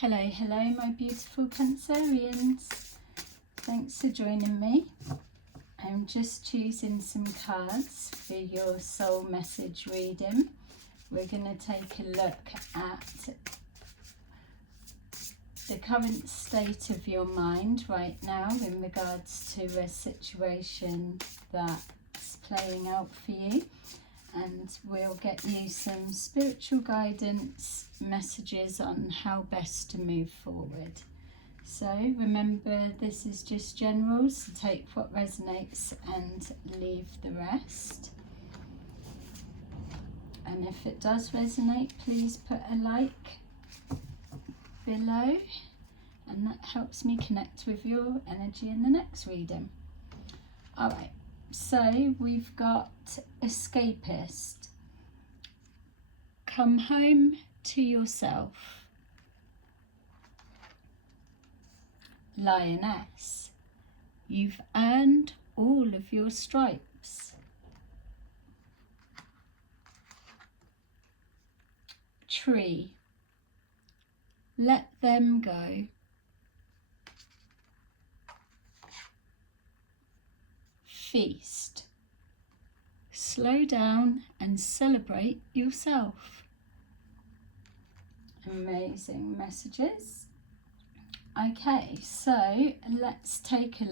Hello, hello my beautiful Cancerians. Thanks for joining me. I'm just choosing some cards for your soul message reading. We're going to take a look at the current state of your mind right now in regards to a situation that's playing out for you. And we'll get you some spiritual guidance messages on how best to move forward. So remember, this is just general, so take what resonates and leave the rest. And if it does resonate, please put a like below, and that helps me connect with your energy in the next reading. All right. So we've got escapist. Come home to yourself. Lioness. You've earned all of your stripes. Tree. Let them go. Feast. Slow down and celebrate yourself. Amazing messages. Okay, so let's take a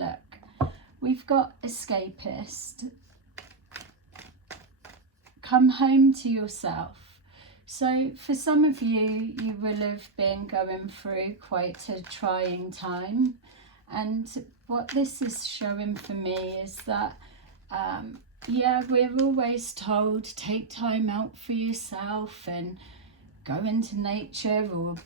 look. We've got escapist. Come home to yourself. So for some of you, you will have been going through quite a trying time. And what this is showing for me is that, yeah, we're always told take time out for yourself and go into nature or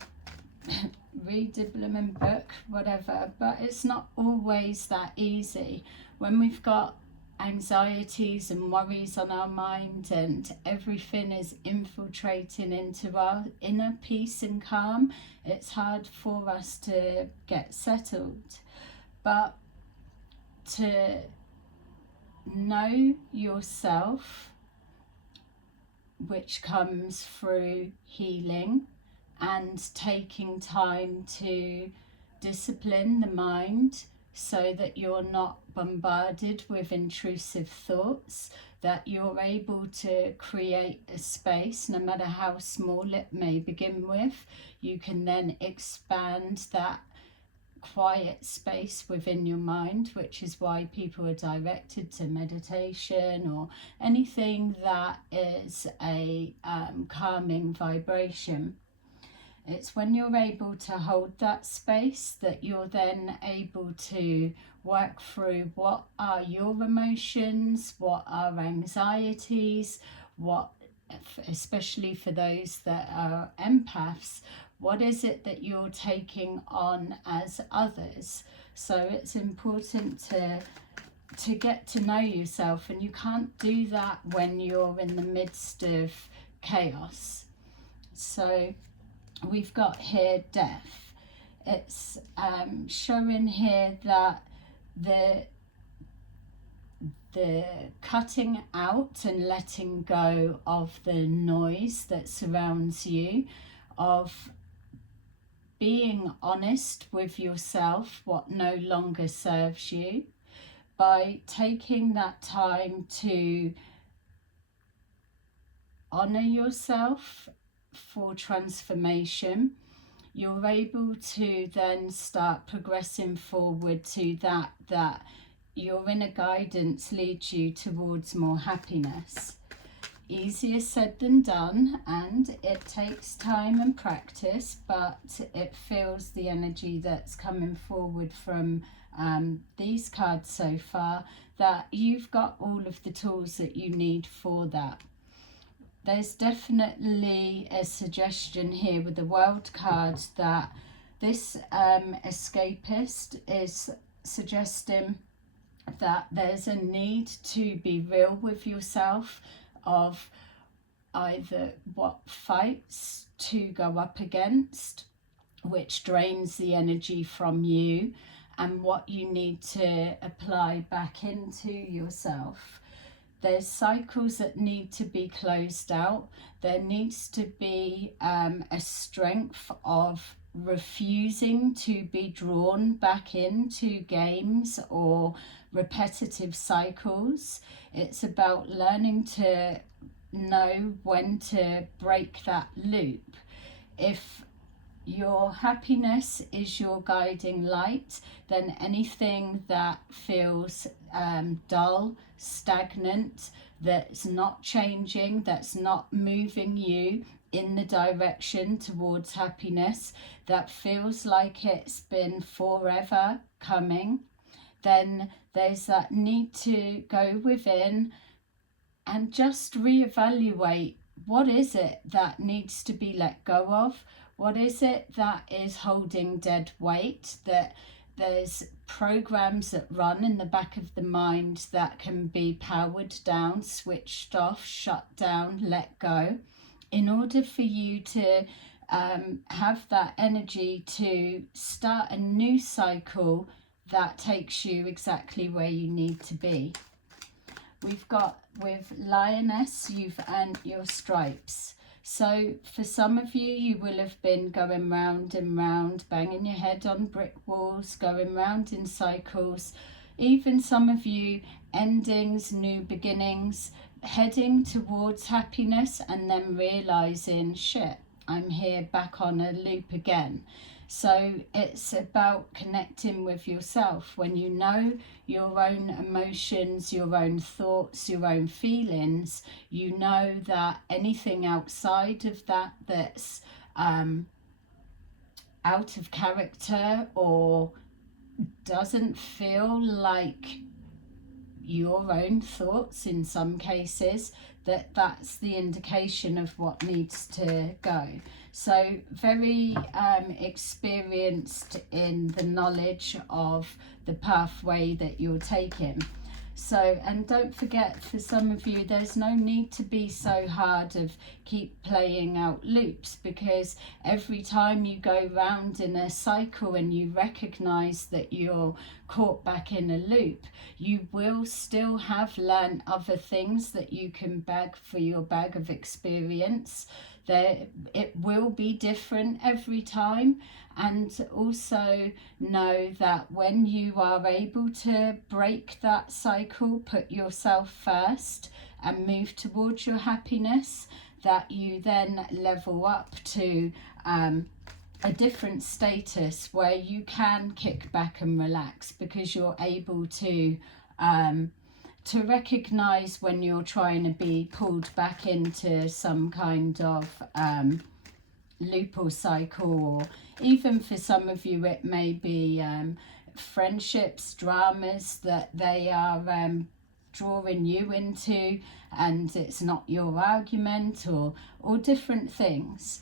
read a blooming book, whatever. But it's not always that easy when we've got anxieties and worries on our mind and everything is infiltrating into our inner peace and calm. It's hard for us to get settled. But to know yourself, which comes through healing and taking time to discipline the mind so that you're not bombarded with intrusive thoughts, that you're able to create a space, no matter how small it may begin with. You can then expand that quiet space within your mind, which is why people are directed to meditation or anything that is a calming vibration. It's when you're able to hold that space that you're then able to work through what are your emotions, what are anxieties, what, especially for those that are empaths, what is it that you're taking on as others? So it's important to get to know yourself, and you can't do that when you're in the midst of chaos. So we've got here death. It's showing here that the cutting out and letting go of the noise that surrounds you, of being honest with yourself, what no longer serves you, by taking that time to honor yourself for transformation. You're able to then start progressing forward to that your inner guidance leads you towards more happiness. Easier said than done, and it takes time and practice, but it feels the energy that's coming forward from these cards so far, that you've got all of the tools that you need for that. There's definitely a suggestion here with the World card that this escapist is suggesting that there's a need to be real with yourself, of either what fights to go up against, which drains the energy from you, and what you need to apply back into yourself. There's cycles that need to be closed out. There needs to be a strength of refusing to be drawn back into games or repetitive cycles. It's about learning to know when to break that loop. If your happiness is your guiding light, then anything that feels dull, stagnant, that's not changing, that's not moving you in the direction towards happiness, that feels like it's been forever coming, then there's that need to go within and just reevaluate, what is it that needs to be let go of? What is it that is holding dead weight? That there's programs that run in the back of the mind that can be powered down, switched off, shut down, let go, in order for you to have that energy to start a new cycle that takes you exactly where you need to be. We've got, with Lioness, you've earned your stripes. So for some of you, you will have been going round and round, banging your head on brick walls, going round in cycles. Even some of you, endings, new beginnings, heading towards happiness and then realising, shit, I'm here back on a loop again. So it's about connecting with yourself. When you know your own emotions, your own thoughts, your own feelings, you know that anything outside of that that's out of character or doesn't feel like your own thoughts in some cases, that's the indication of what needs to go. So very experienced in the knowledge of the pathway that you're taking. So, and don't forget, for some of you, there's no need to be so hard of keep playing out loops, because every time you go round in a cycle and you recognize that you're caught back in a loop, you will still have learned other things that you can bag for your bag of experience. It will be different every time. And also know that when you are able to break that cycle, put yourself first and move towards your happiness, that you then level up to a different status where you can kick back and relax, because you're able to recognize when you're trying to be pulled back into some kind of loop or cycle. Or even for some of you, it may be friendships, dramas that they are drawing you into, and it's not your argument, or different things.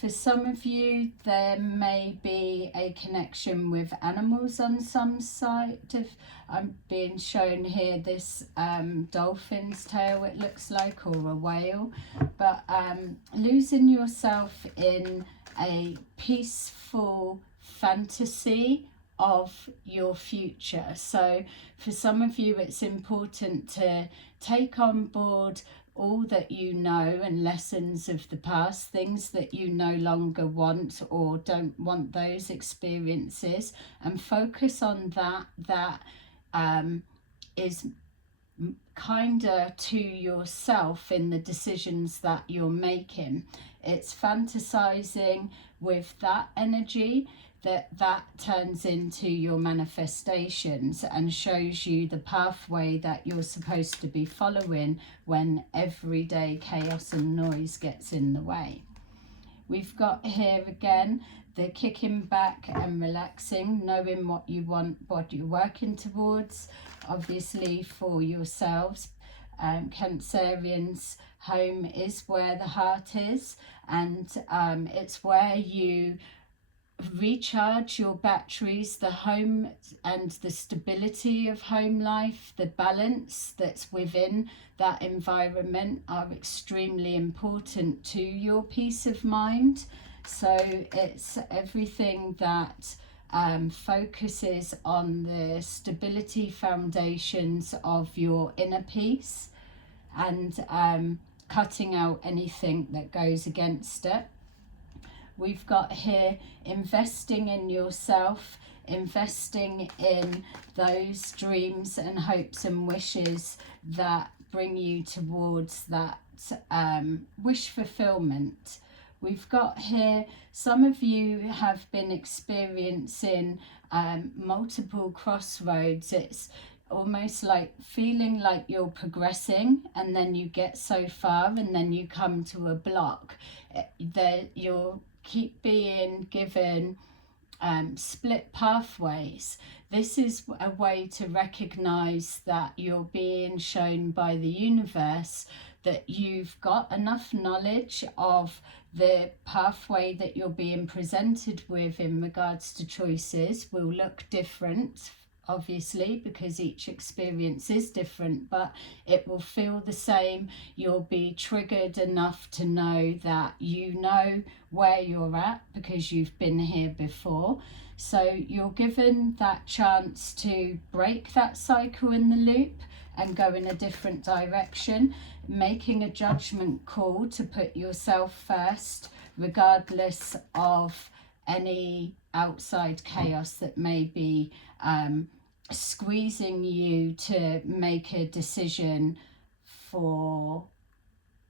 For some of you, there may be a connection with animals on some side of, I'm being shown here this dolphin's tail, it looks like, or a whale. But losing yourself in a peaceful fantasy of your future. So for some of you, it's important to take on board all that you know and lessons of the past, things that you no longer want or don't want those experiences, and focus on that is kinder to yourself in the decisions that you're making. It's fantasizing with that energy that turns into your manifestations and shows you the pathway that you're supposed to be following when everyday chaos and noise gets in the way. We've got here again the kicking back and relaxing, knowing what you want, what you're working towards, obviously for yourselves. Cancerians, home is where the heart is, and it's where you recharge your batteries. The home and the stability of home life, the balance that's within that environment, are extremely important to your peace of mind. So it's everything that focuses on the stability foundations of your inner peace, and cutting out anything that goes against it. we've got here investing in yourself, investing in those dreams and hopes and wishes that bring you towards that wish fulfillment. We've got here, some of you have been experiencing multiple crossroads. It's almost like feeling like you're progressing, and then you get so far and then you come to a block. You'll keep being given split pathways. This is a way to recognize that you're being shown by the universe that you've got enough knowledge of the pathway that you're being presented with in regards to choices. Will look different, obviously, because each experience is different, but it will feel the same. You'll be triggered enough to know that you know where you're at because you've been here before. So you're given that chance to break that cycle in the loop and go in a different direction, making a judgment call to put yourself first, regardless of any outside chaos that may be squeezing you to make a decision for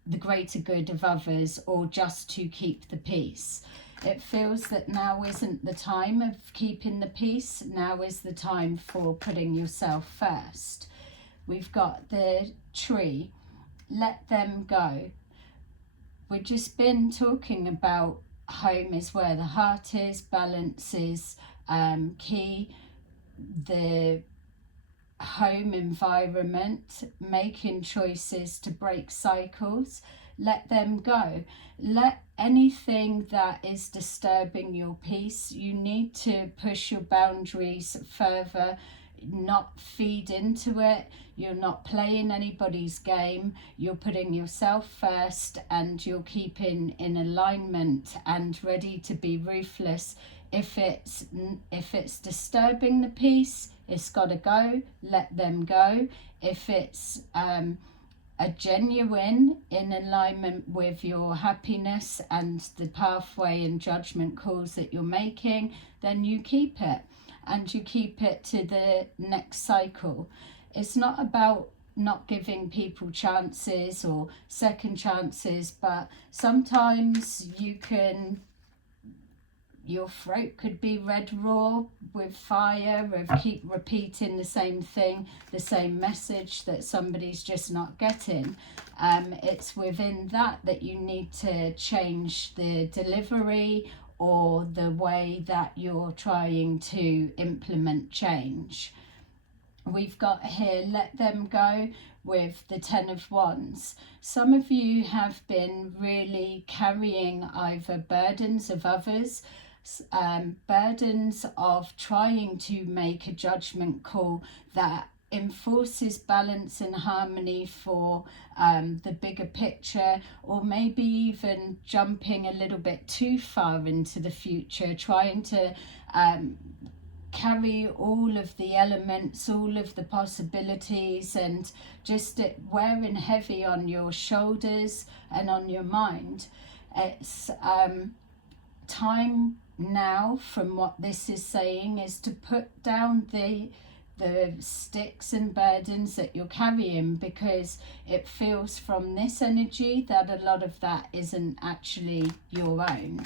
the greater good of others or just to keep the peace. It feels that now isn't the time of keeping the peace. Now is the time for putting yourself first. We've got the tree. Let them go. We've just been talking about home is where the heart is, balance is key. The home environment, making choices to break cycles. Let them go. Let anything that is disturbing your peace, you need to push your boundaries further, not feed into it. You're not playing anybody's game. You're putting yourself first, and you're keeping in alignment and ready to be ruthless. If it's disturbing the peace, it's got to go. Let them go. If it's a genuine in alignment with your happiness and the pathway and judgment calls that you're making, then you keep it, and you keep it to the next cycle. It's not about not giving people chances or second chances, but sometimes your throat could be red raw with fire of keep repeating the same thing, the same message that somebody's just not getting. It's within that you need to change the delivery or the way that you're trying to implement change. We've got here, let them go, with the 10 of Wands. Some of you have been really carrying either burdens of others, burdens of trying to make a judgment call that enforces balance and harmony for the bigger picture, or maybe even jumping a little bit too far into the future, trying to carry all of the elements, all of the possibilities, and just it wearing heavy on your shoulders and on your mind. It's time now, from what this is saying, is to put down the sticks and burdens that you're carrying, because it feels from this energy that a lot of that isn't actually your own.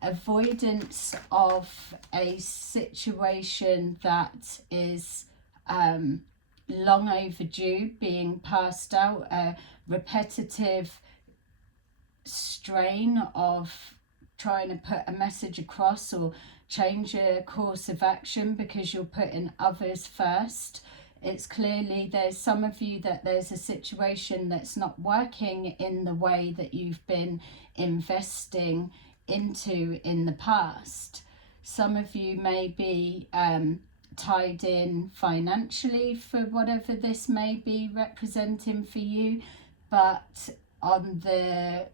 Avoidance of a situation that is long overdue being passed out, a repetitive strain of trying to put a message across or change a course of action because you're putting others first. It's clearly, there's some of you that there's a situation that's not working in the way that you've been investing into in the past. Some of you may be tied in financially for whatever this may be representing for you, but on the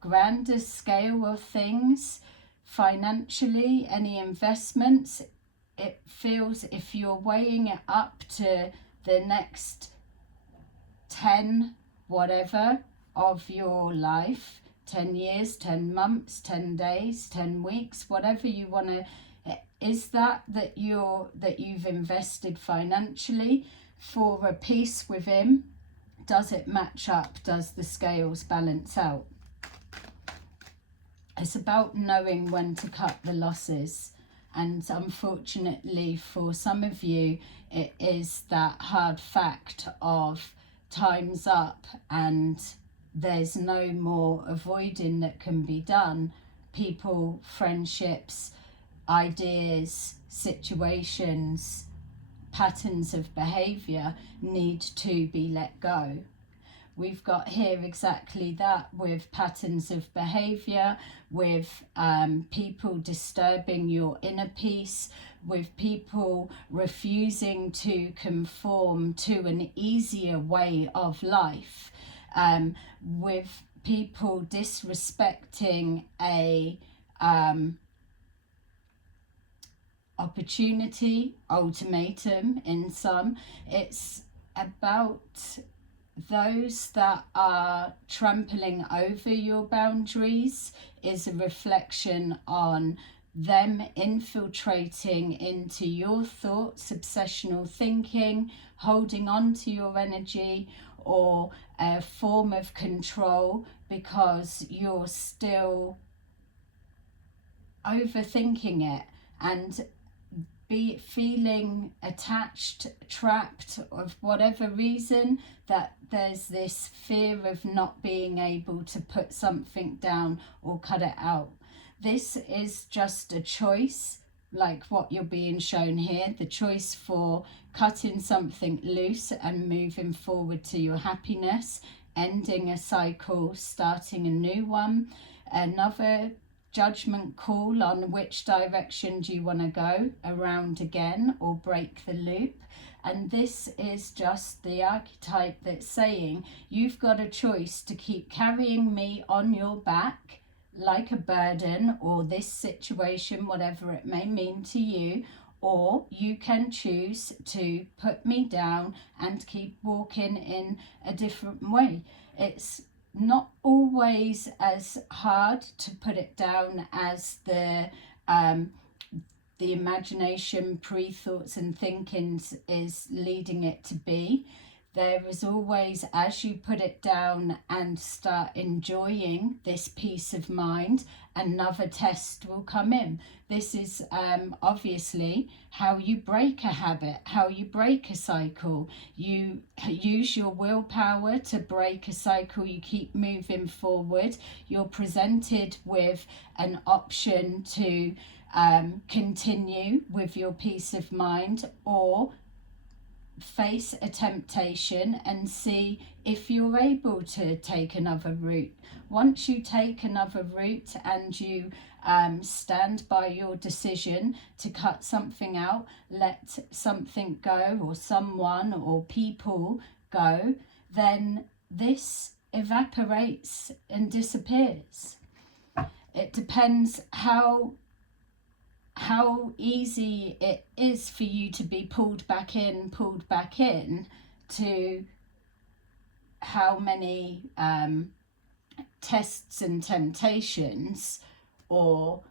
grander scale of things, financially, any investments, it feels, if you're weighing it up to the next 10 whatever of your life, 10 years, 10 months, 10 days, 10 weeks, whatever you want to. Is that you've invested financially for a peace with him? Does it match up? Does the scales balance out? It's about knowing when to cut the losses. And unfortunately for some of you, it is that hard fact of time's up and there's no more avoiding that can be done. People, friendships, ideas, situations, patterns of behaviour need to be let go. We've got here exactly that with patterns of behaviour, with people disturbing your inner peace, with people refusing to conform to an easier way of life, with people disrespecting a opportunity, ultimatum in some. It's about those that are trampling over your boundaries, is a reflection on them infiltrating into your thoughts, obsessional thinking, holding on to your energy, or a form of control because you're still overthinking it and feeling attached, trapped, of whatever reason, that there's this fear of not being able to put something down or cut it out. This is just a choice, like what you're being shown here, the choice for cutting something loose and moving forward to your happiness, ending a cycle, starting a new one, another judgment call on which direction do you want to go, around again or break the loop. And this is just the archetype that's saying you've got a choice to keep carrying me on your back like a burden, or this situation, whatever it may mean to you, or you can choose to put me down and keep walking in a different way. It's not always as hard to put it down as the imagination, pre-thoughts and thinkings is leading it to be. There is always, as you put it down and start enjoying this peace of mind, another test will come in. This is obviously how you break a habit, how you break a cycle. You use your willpower to break a cycle. You keep moving forward. You're presented with an option to continue with your peace of mind, or face a temptation and see if you're able to take another route. Once you take another route and you stand by your decision to cut something out, let something go, or someone or people go, then this evaporates and disappears. It depends how easy it is for you to be pulled back in, to how many tests and temptations or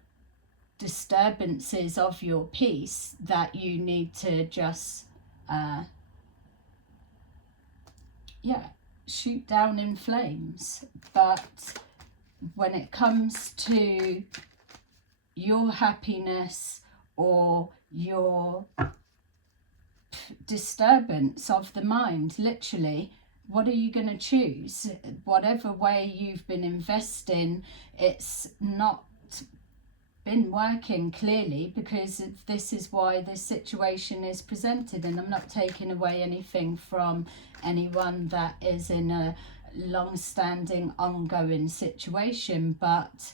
disturbances of your peace that you need to just shoot down in flames. But when it comes to your happiness or your disturbance of the mind, literally, what are you going to choose? Whatever way you've been investing, it's not been working clearly, because this is why this situation is presented. And I'm not taking away anything from anyone that is in a long-standing, ongoing situation, but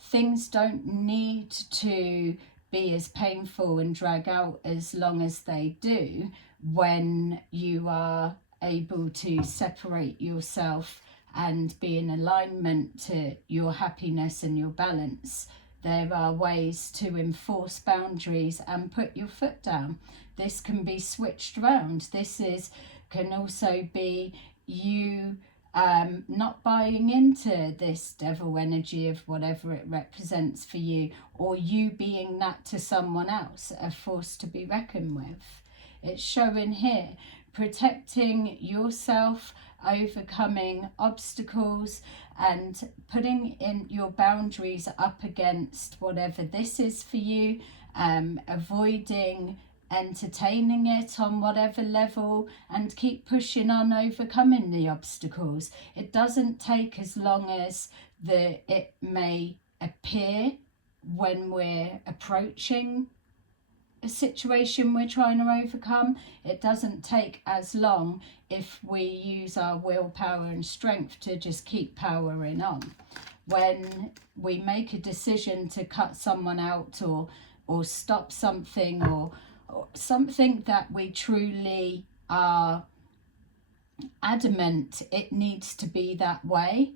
things don't need to be as painful and drag out as long as they do when you are able to separate yourself and be in alignment to your happiness and your balance. There are ways to enforce boundaries and put your foot down. This can be switched around. This can also be you not buying into this devil energy of whatever it represents for you, or you being that to someone else, a force to be reckoned with. It's showing here protecting yourself, overcoming obstacles, and putting in your boundaries up against whatever this is for you, avoiding entertaining it on whatever level, and keep pushing on, overcoming the obstacles. It doesn't take as long as it may appear when we're approaching a situation we're trying to overcome. It doesn't take as long if we use our willpower and strength to just keep powering on. When we make a decision to cut someone out, or stop something, or something that we truly are adamant it needs to be that way,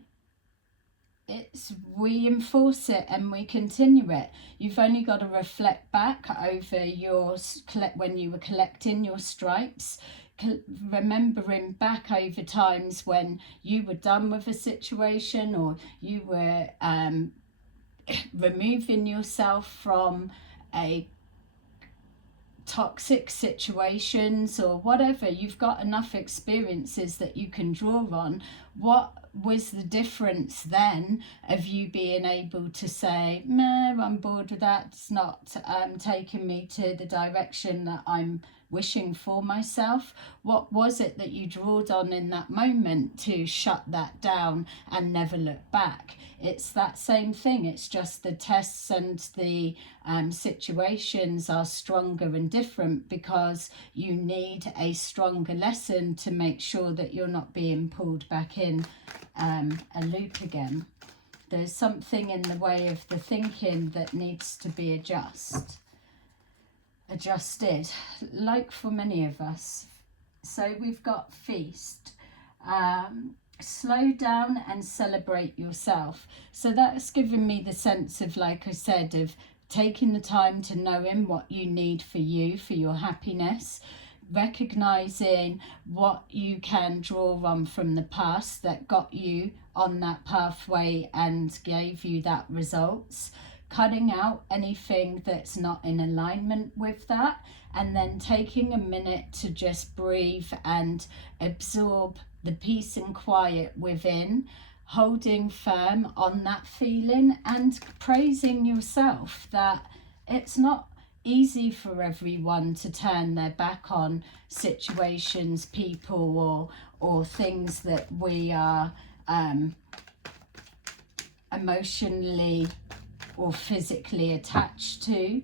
we enforce it and we continue it. You've only got to reflect back over when you were collecting your stripes, remembering back over times when you were done with a situation, or you were removing yourself from a toxic situations or whatever. You've got enough experiences that you can draw on. What was the difference then of you being able to say, "Meh, I'm bored with that, it's not taking me to the direction that I'm wishing for myself"? What was it that you drawed on in that moment to shut that down and never look back? It's that same thing. It's just the tests and the situations are stronger and different because you need a stronger lesson to make sure that you're not being pulled back in a loop again. There's something in the way of the thinking that needs to be adjusted, like for many of us. So we've got feast. Slow down and celebrate yourself. So that's given me the sense of, like I said, of taking the time to knowing what you need for you, for your happiness, recognizing what you can draw on from the past that got you on that pathway and gave you that results, cutting out anything that's not in alignment with that, and then taking a minute to just breathe and absorb the peace and quiet within, holding firm on that feeling and praising yourself that it's not easy for everyone to turn their back on situations, people, or things that we are emotionally or physically attached to,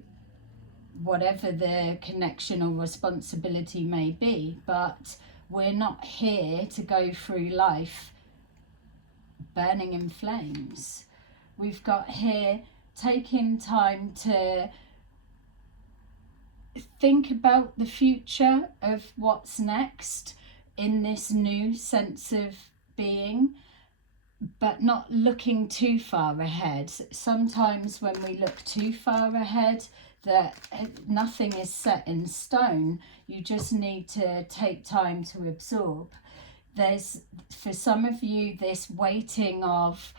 whatever the connection or responsibility may be. But we're not here to go through life burning in flames. We've got here taking time to think about the future of what's next in this new sense of being, but not looking too far ahead. Sometimes when we look too far ahead, that nothing is set in stone. You just need to take time to absorb. There's, for some of you, this waiting of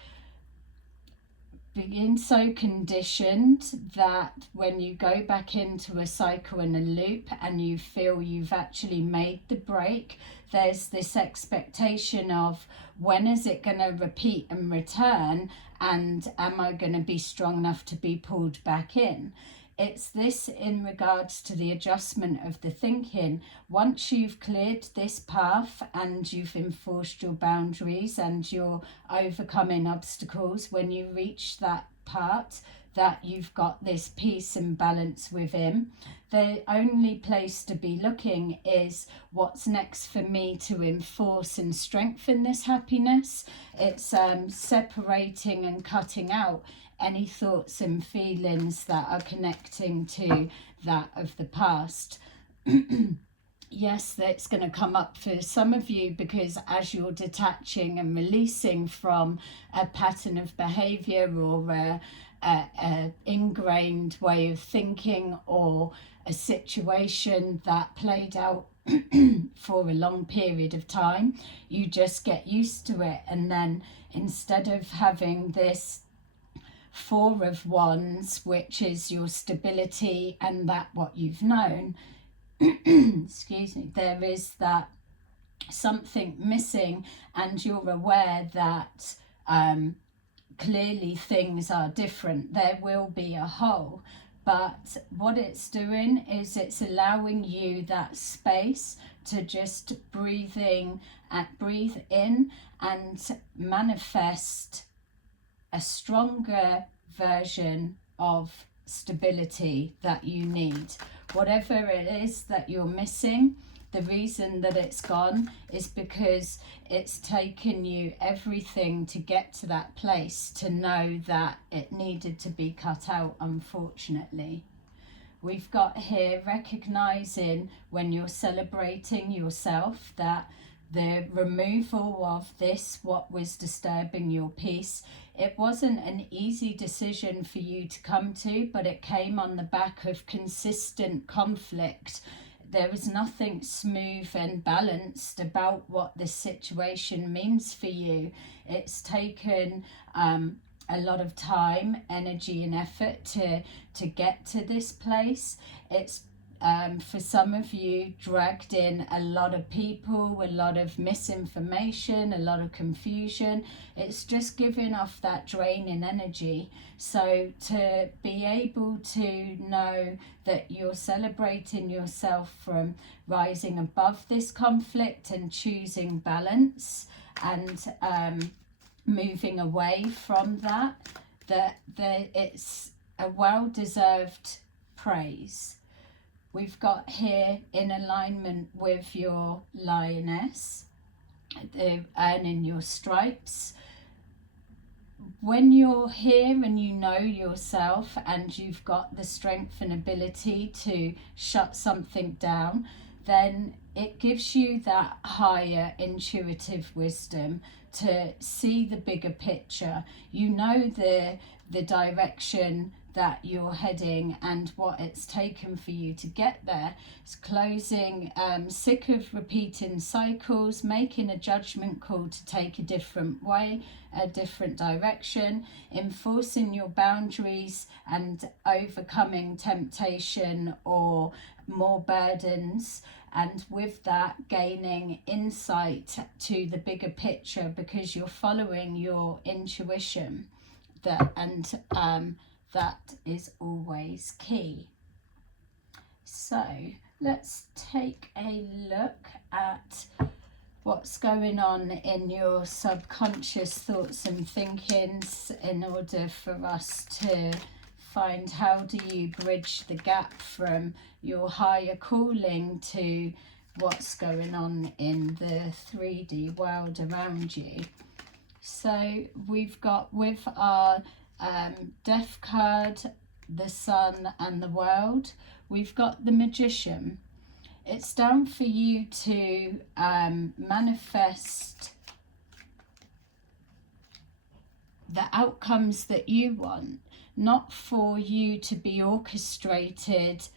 being so conditioned that when you go back into a cycle and a loop and you feel you've actually made the break, there's this expectation of, when is it going to repeat and return, and am I going to be strong enough to be pulled back in? It's this in regards to the adjustment of the thinking. Once you've cleared this path and you've enforced your boundaries and you're overcoming obstacles, when you reach that part that you've got this peace and balance within, the only place to be looking is what's next for me to enforce and strengthen this happiness. It's separating and cutting out any thoughts and feelings that are connecting to that of the past. Yes, that's going to come up for some of you, because as you're detaching and releasing from a pattern of behavior or a ingrained way of thinking or a situation that played out for a long period of time. You just get used to it, and then instead of having this Four of Wands, which is your stability and that what you've known, excuse me, there is that something missing, and you're aware that clearly things are different. There will be a hole, but what it's doing is it's allowing you that space to just breathe in and manifest a stronger version of stability that you need. Whatever it is that you're missing, the reason that it's gone is because it's taken you everything to get to that place to know that it needed to be cut out, unfortunately. We've got here recognizing when you're celebrating yourself that the removal of this, what was disturbing your peace, it wasn't an easy decision for you to come to, but it came on the back of consistent conflict. There was nothing smooth and balanced about what this situation means for you. It's taken a lot of time, energy and effort to get to this place. It's for some of you dragged in a lot of people, a lot of misinformation, a lot of confusion. It's just giving off that draining energy. So to be able to know that you're celebrating yourself from rising above this conflict and choosing balance and moving away from that it's a well-deserved praise. We've got here in alignment with your lioness, earning your stripes. When you're here and you know yourself and you've got the strength and ability to shut something down, then it gives you that higher intuitive wisdom to see the bigger picture. You know the direction that you're heading and what it's taken for you to get there. It's closing, sick of repeating cycles, making a judgment call to take a different way, a different direction, enforcing your boundaries and overcoming temptation or more burdens, and with that gaining insight to the bigger picture because you're following your intuition. That is always key. So let's take a look at what's going on in your subconscious thoughts and thinkings in order for us to find how do you bridge the gap from your higher calling to what's going on in the 3D world around you. So we've got with our Death card, the Sun and the World, we've got the Magician. It's down for you to manifest the outcomes that you want, not for you to be orchestrated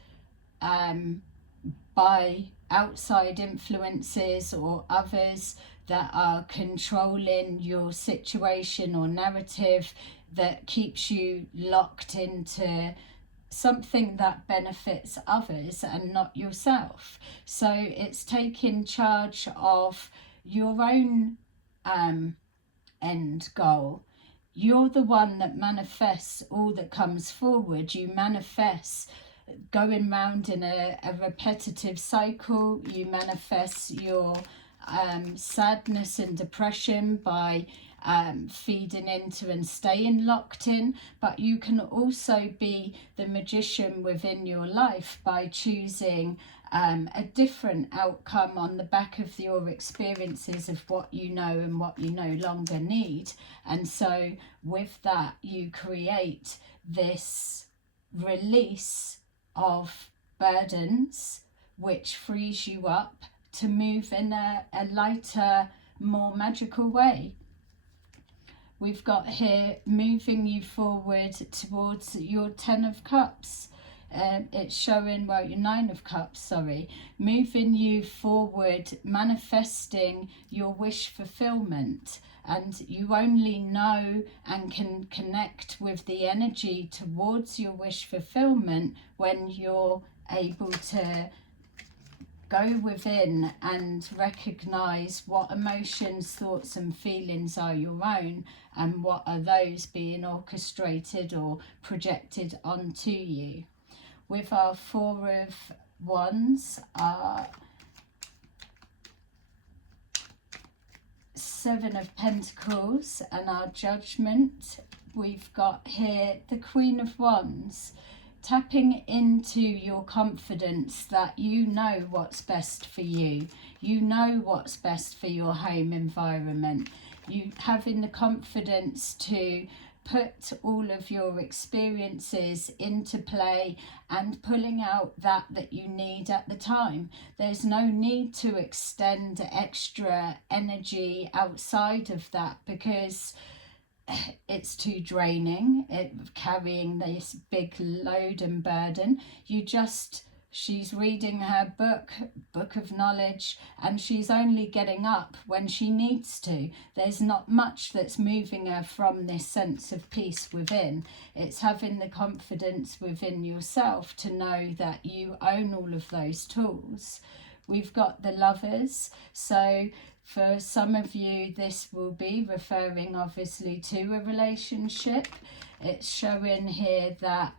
by outside influences or others that are controlling your situation or narrative that keeps you locked into something that benefits others and not yourself. So it's taking charge of your own end goal. You're the one that manifests all that comes forward. You manifest going round in a repetitive cycle. You manifest your sadness and depression by feeding into and staying locked in, but you can also be the magician within your life by choosing a different outcome on the back of your experiences of what you know and what you no longer need. And so with that you create this release of burdens which frees you up to move in a lighter, more magical way. We've got here moving you forward towards your 10 of Cups. it's showing, well, your Nine of Cups, sorry, moving you forward, manifesting your wish fulfillment. And you only know and can connect with the energy towards your wish fulfillment when you're able to go within and recognize what emotions, thoughts and feelings are your own, and what are those being orchestrated or projected onto you. With our Four of Wands, our Seven of Pentacles and our Judgment, we've got here the Queen of Wands. Tapping into your confidence that you know what's best for you. You know what's best for your home environment. You having the confidence to put all of your experiences into play and pulling out that you need at the time. There's no need to extend extra energy outside of that, because it's too draining, carrying this big load and burden. She's reading her book of knowledge, and she's only getting up when she needs to. There's not much that's moving her from this sense of peace within. It's having the confidence within yourself to know that you own all of those tools. We've got the Lovers. So for some of you, this will be referring obviously to a relationship. It's showing here that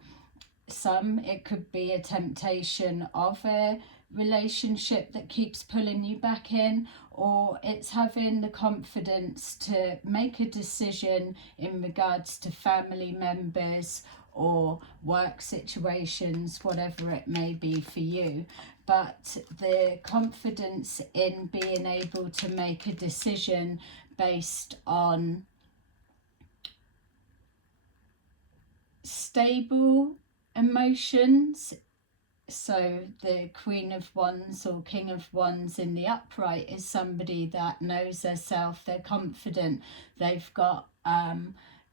it could be a temptation of a relationship that keeps pulling you back in, or it's having the confidence to make a decision in regards to family members or work situations, whatever it may be for you. But the confidence in being able to make a decision based on stable emotions. So the Queen of Wands or King of Wands in the upright is somebody that knows herself, they're confident, they've got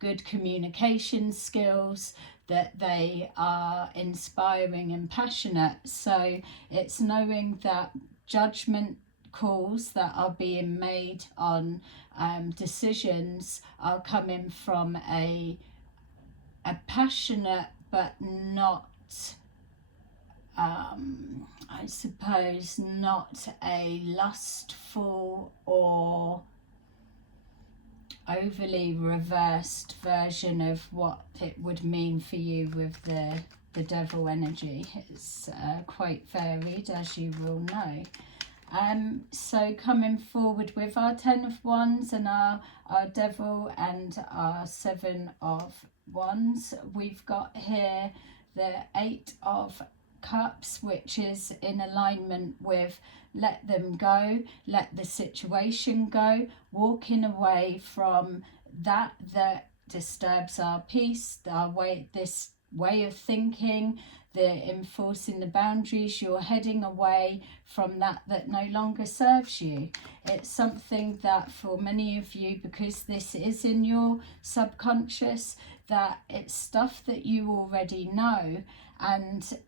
good communication skills, that they are inspiring and passionate. So it's knowing that judgment calls that are being made on decisions are coming from a passionate but not, I suppose, not a lustful or overly reversed version of what it would mean for you with the devil energy. It's quite varied, as you will know. So coming forward with our Ten of Wands and our devil and our Seven of Wands, we've got here the Eight of Cups, which is in alignment with let them go, let the situation go, walking away from that disturbs our peace, this way of thinking, the enforcing the boundaries. You're heading away from that no longer serves you. It's something that for many of you, because this is in your subconscious, that it's stuff that you already know. And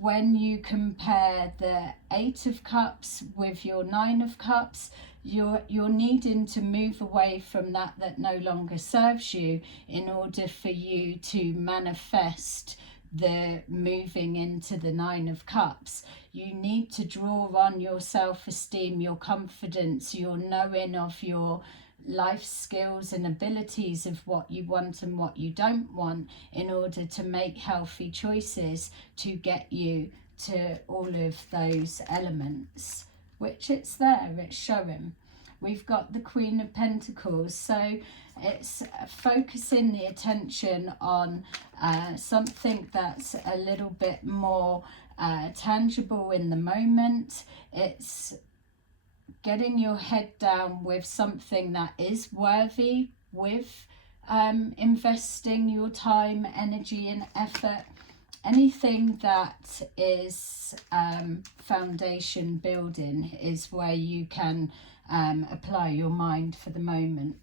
when you compare the Eight of Cups with your Nine of Cups, you're needing to move away from that no longer serves you in order for you to manifest the moving into the Nine of Cups. You need to draw on your self-esteem, your confidence, your knowing of your life skills and abilities of what you want and what you don't want in order to make healthy choices to get you to all of those elements, which it's there, it's showing. We've got the Queen of Pentacles, so it's focusing the attention on something that's a little bit more tangible in the moment. It's getting your head down with something that is worthy, with investing your time, energy and effort. Anything that is foundation building is where you can apply your mind for the moment.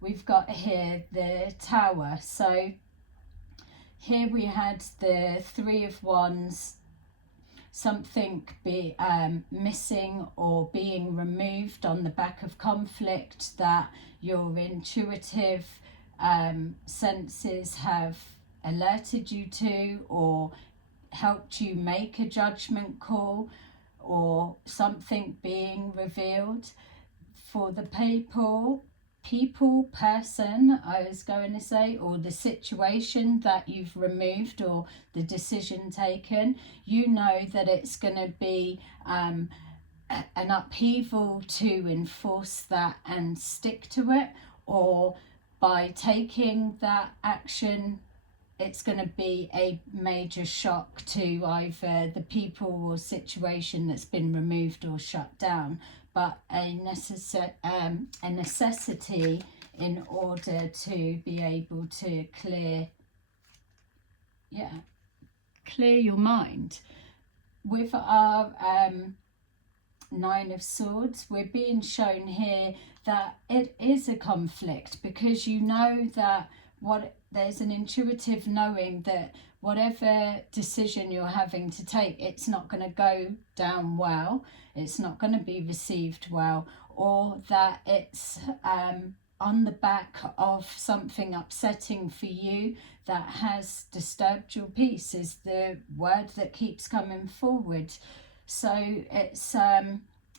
We've got here the Tower, so here we had the Three of Wands, something be missing or being removed on the back of conflict that your intuitive senses have alerted you to, or helped you make a judgment call, or something being revealed. For the person, I was going to say, or the situation that you've removed, or the decision taken, you know that it's going to be an upheaval to enforce that and stick to it, or by taking that action, it's going to be a major shock to either the people or situation that's been removed or shut down, but a necessity in order to be able to clear your mind. With our Nine of Swords, we're being shown here that it is a conflict, because you know that there's an intuitive knowing that whatever decision you're having to take, it's not going to go down well, it's not going to be received well, or that it's on the back of something upsetting for you that has disturbed your peace, is the word that keeps coming forward. So it's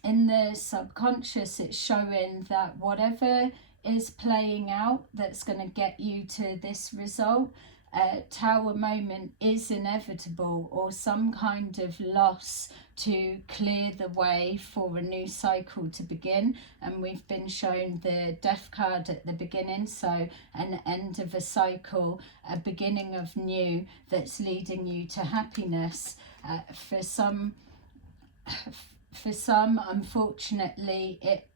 in the subconscious, it's showing that whatever is playing out that's going to get you to this result, Tower moment is inevitable, or some kind of loss to clear the way for a new cycle to begin. And we've been shown the Death card at the beginning, so an end of a cycle, a beginning of new that's leading you to happiness. For some, unfortunately, it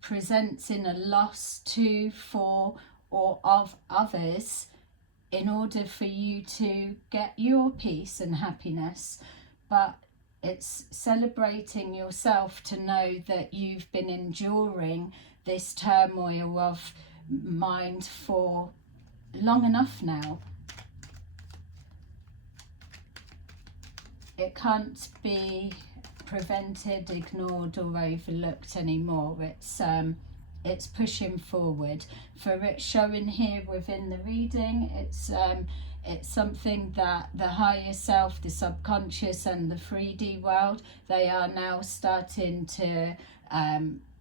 presents in a loss to, for, or of others, in order for you to get your peace and happiness. But it's celebrating yourself to know that you've been enduring this turmoil of mind for long enough now. It can't be prevented, ignored, or overlooked anymore. It's pushing forward. For it showing here within the reading, it's something that the higher self, the subconscious, and the 3D world, they are now starting to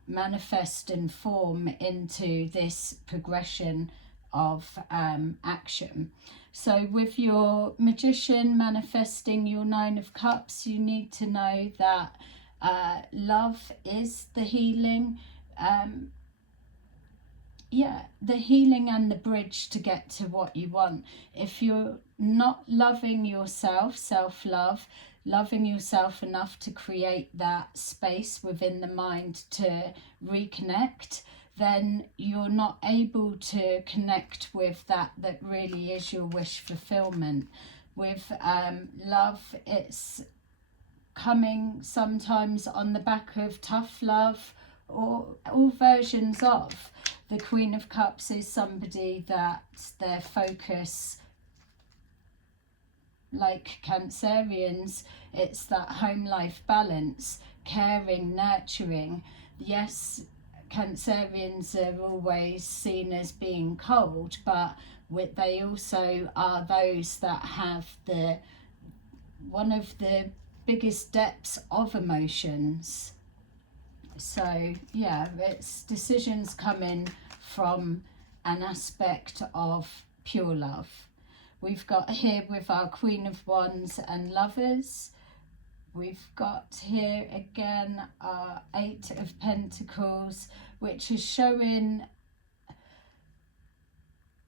manifest and form into this progression of action. So with your Magician manifesting your Nine of Cups, you need to know that love is the healing. The healing and the bridge to get to what you want. If you're not loving yourself, self-love, loving yourself enough to create that space within the mind to reconnect, then you're not able to connect with that really is your wish fulfillment. With love, it's coming sometimes on the back of tough love, or all versions of. The Queen of Cups is somebody that their focus, like Cancerians, it's that home life balance, caring, nurturing. Yes, Cancerians are always seen as being cold, but they also are those that have one of the biggest depths of emotions. So yeah, it's decisions coming from an aspect of pure love. We've got here with our Queen of Wands and Lovers, we've got here again our Eight of Pentacles, which is showing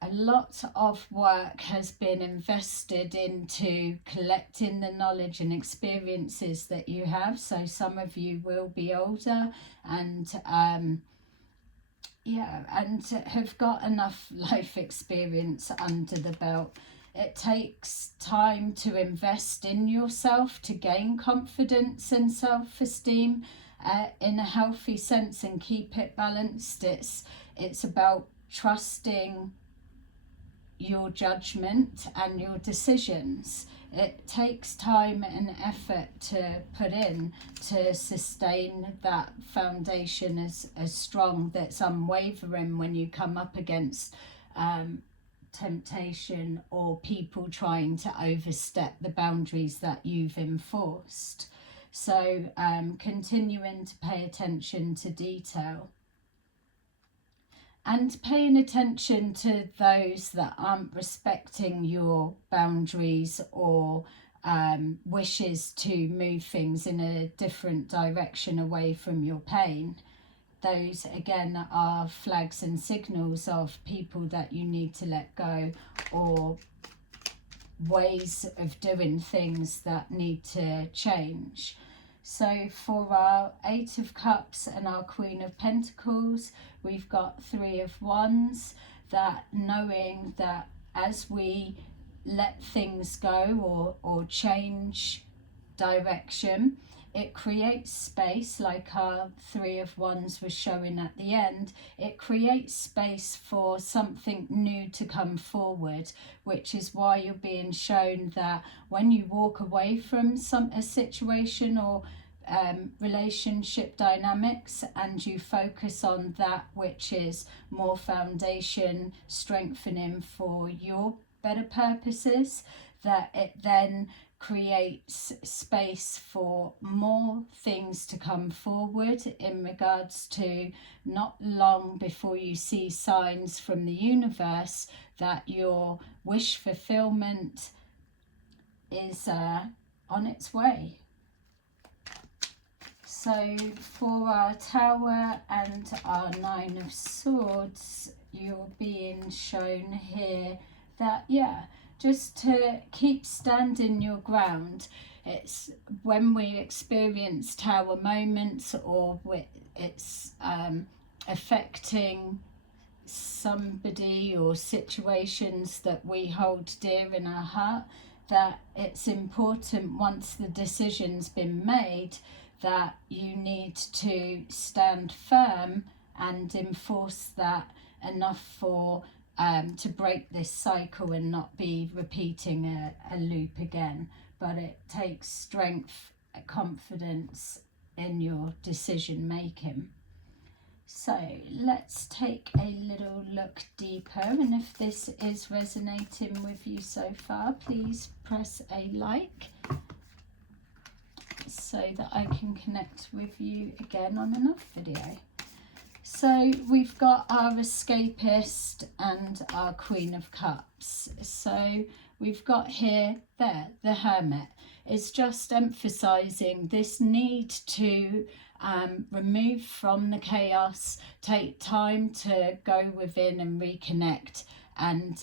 a lot of work has been invested into collecting the knowledge and experiences that you have. So some of you will be older and and have got enough life experience under the belt. It takes time to invest in yourself to gain confidence and self-esteem in a healthy sense and keep it balanced. It's about trusting your judgment and your decisions. It takes time and effort to put in to sustain that foundation as strong, that's unwavering when you come up against temptation or people trying to overstep the boundaries that you've enforced. So continuing to pay attention to detail and paying attention to those that aren't respecting your boundaries or wishes to move things in a different direction away from your pain. Those again are flags and signals of people that you need to let go, or ways of doing things that need to change. So for our Eight of Cups and our Queen of Pentacles, we've got Three of Wands, that knowing that as we let things go or change direction, it creates space, like our Three of Wands was showing at the end. It creates space for something new to come forward, which is why you're being shown that when you walk away from a situation or relationship dynamics and you focus on that which is more foundation strengthening for your better purposes, that it then creates space for more things to come forward in regards to not long before you see signs from the universe that your wish fulfillment is on its way. So for our Tower and our Nine of Swords, you're being shown here that, yeah, just to keep standing your ground. It's when we experience Tower moments, or it's affecting somebody or situations that we hold dear in our heart, that it's important, once the decision's been made, that you need to stand firm and enforce that enough for to break this cycle and not be repeating a loop again. But it takes strength, confidence in your decision making. So let's take a little look deeper, and if this is resonating with you so far, please press a like so that I can connect with you again on another video. So we've got our Escapist and our Queen of Cups. So we've got here, the Hermit. It's just emphasizing this need to remove from the chaos, take time to go within and reconnect, and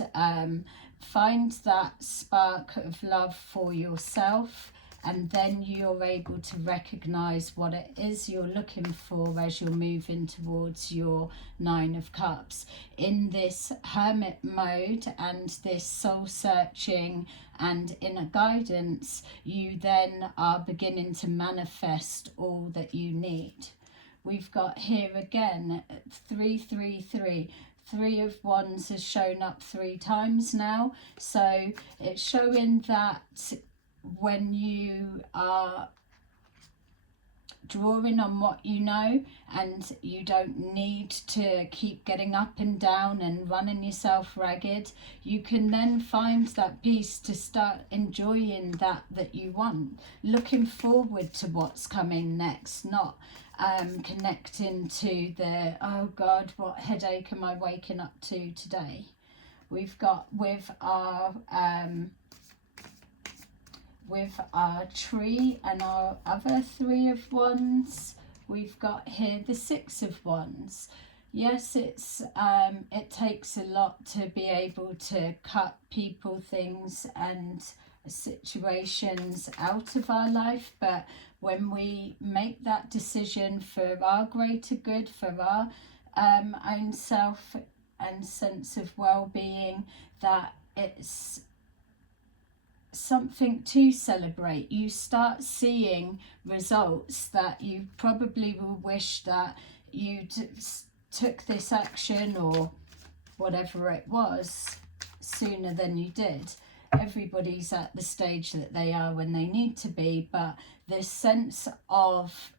find that spark of love for yourself. And then you're able to recognize what it is you're looking for as you're moving towards your Nine of Cups. In this hermit mode and this soul searching and inner guidance, you then are beginning to manifest all that you need. We've got here again 333. Three of Wands has shown up 3 times now. So it's showing that when you are drawing on what you know, and you don't need to keep getting up and down and running yourself ragged, you can then find that peace to start enjoying that you want, looking forward to what's coming next, not connecting to the, oh God, what headache am I waking up to today. We've got with our tree and our other Three of Wands, we've got here the Six of Wands. Yes, it's it takes a lot to be able to cut people, things and situations out of our life, but when we make that decision for our greater good, for our own self and sense of well-being, that it's something to celebrate. You start seeing results that you probably will wish that you took this action or whatever it was sooner than you did. Everybody's at the stage that they are when they need to be, but this sense of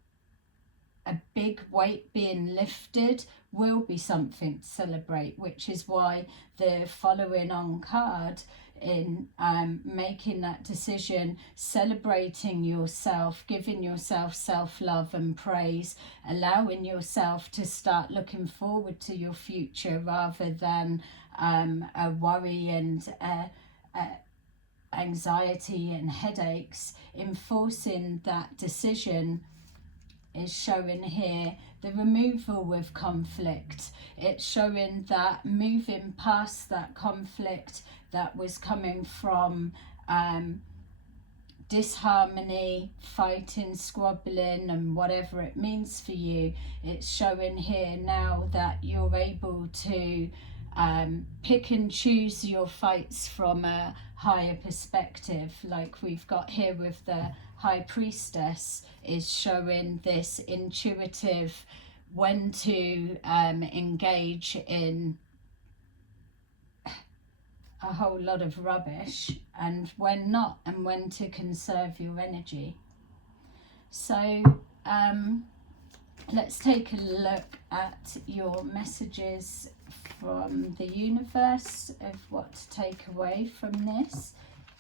a big weight being lifted will be something to celebrate, which is why the following on card in making that decision, celebrating yourself, giving yourself self-love and praise, allowing yourself to start looking forward to your future rather than a worry and anxiety and headaches. Enforcing that decision is showing here the removal of conflict. It's showing that moving past that conflict that was coming from disharmony, fighting, squabbling, and whatever it means for you. It's showing here now that you're able to pick and choose your fights from a higher perspective, like we've got here with the High Priestess, is showing this intuitive when to engage in a whole lot of rubbish and when not, and when to conserve your energy. So let's take a look at your messages from the universe of what to take away from this.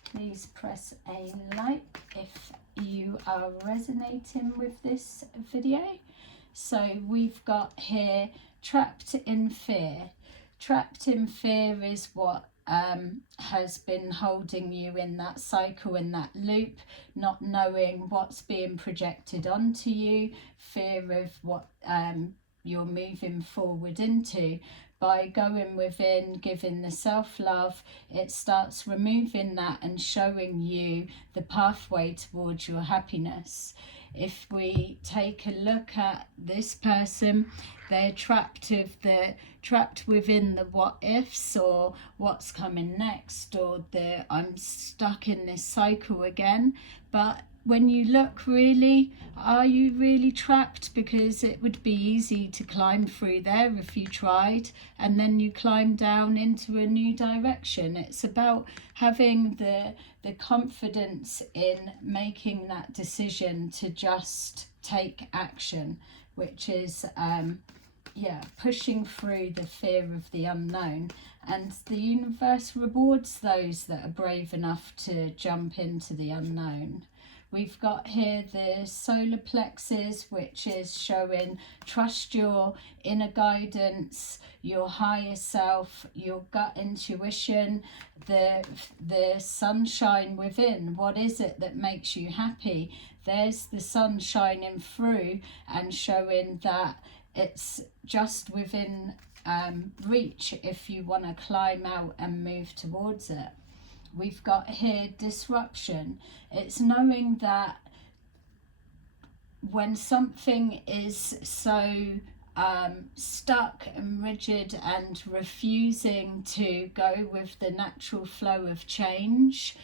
Please press a like if you are resonating with this video. So we've got here trapped in fear. Trapped in fear is what has been holding you in that cycle, in that loop, not knowing what's being projected onto you, fear of what you're moving forward into. By going within, giving the self-love, it starts removing that and showing you the pathway towards your happiness. If we take a look at this person, they're trapped within the what ifs, or what's coming next, or the I'm stuck in this cycle again. But when you look, really, are you really trapped? Because it would be easy to climb through there if you tried, and then you climb down into a new direction. It's about having the confidence in making that decision to just take action, which is pushing through the fear of the unknown. And the universe rewards those that are brave enough to jump into the unknown. We've got here the solar plexus, which is showing trust your inner guidance, your higher self, your gut intuition, the sunshine within. What is it that makes you happy? There's the sun shining through and showing that it's just within reach if you want to climb out and move towards it. We've got here disruption. It's knowing that when something is so stuck and rigid and refusing to go with the natural flow of change,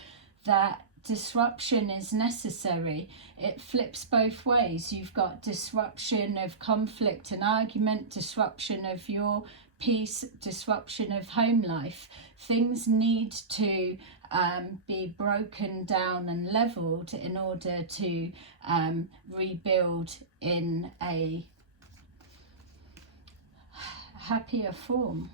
that disruption is necessary. It flips both ways. You've got disruption of conflict and argument, disruption of your peace, disruption of home life. Things need to be broken down and leveled in order to rebuild in a happier form.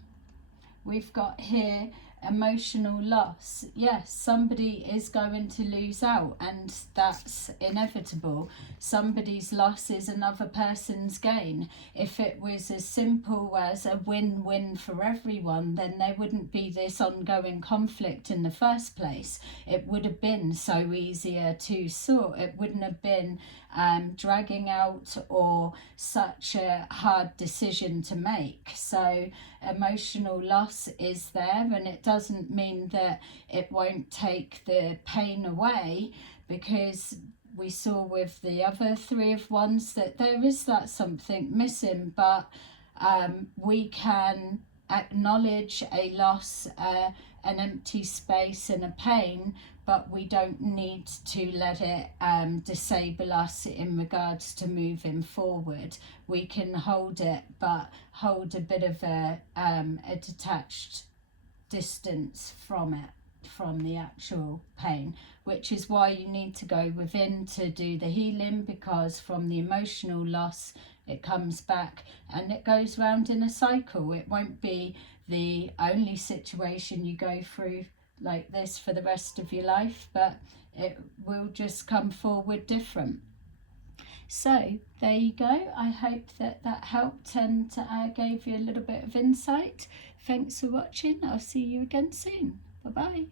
We've got here emotional loss. Yes, somebody is going to lose out, and that's inevitable. Somebody's loss is another person's gain. If it was as simple as a win-win for everyone, then there wouldn't be this ongoing conflict in the first place. It would have been so easier to sort. It wouldn't have been dragging out or such a hard decision to make. So emotional loss is there, and it doesn't mean that it won't take the pain away, because we saw with the other Three of Wands that there is that something missing, but we can acknowledge a loss, an empty space and a pain, but we don't need to let it disable us in regards to moving forward. We can hold it, but hold a bit of a detached distance from it, from the actual pain, which is why you need to go within to do the healing, because from the emotional loss it comes back and it goes round in a cycle. It won't be the only situation you go through like this for the rest of your life, but it will just come forward different. So there you go. I hope that helped and gave you a little bit of insight. Thanks for watching. I'll see you again soon. Bye bye.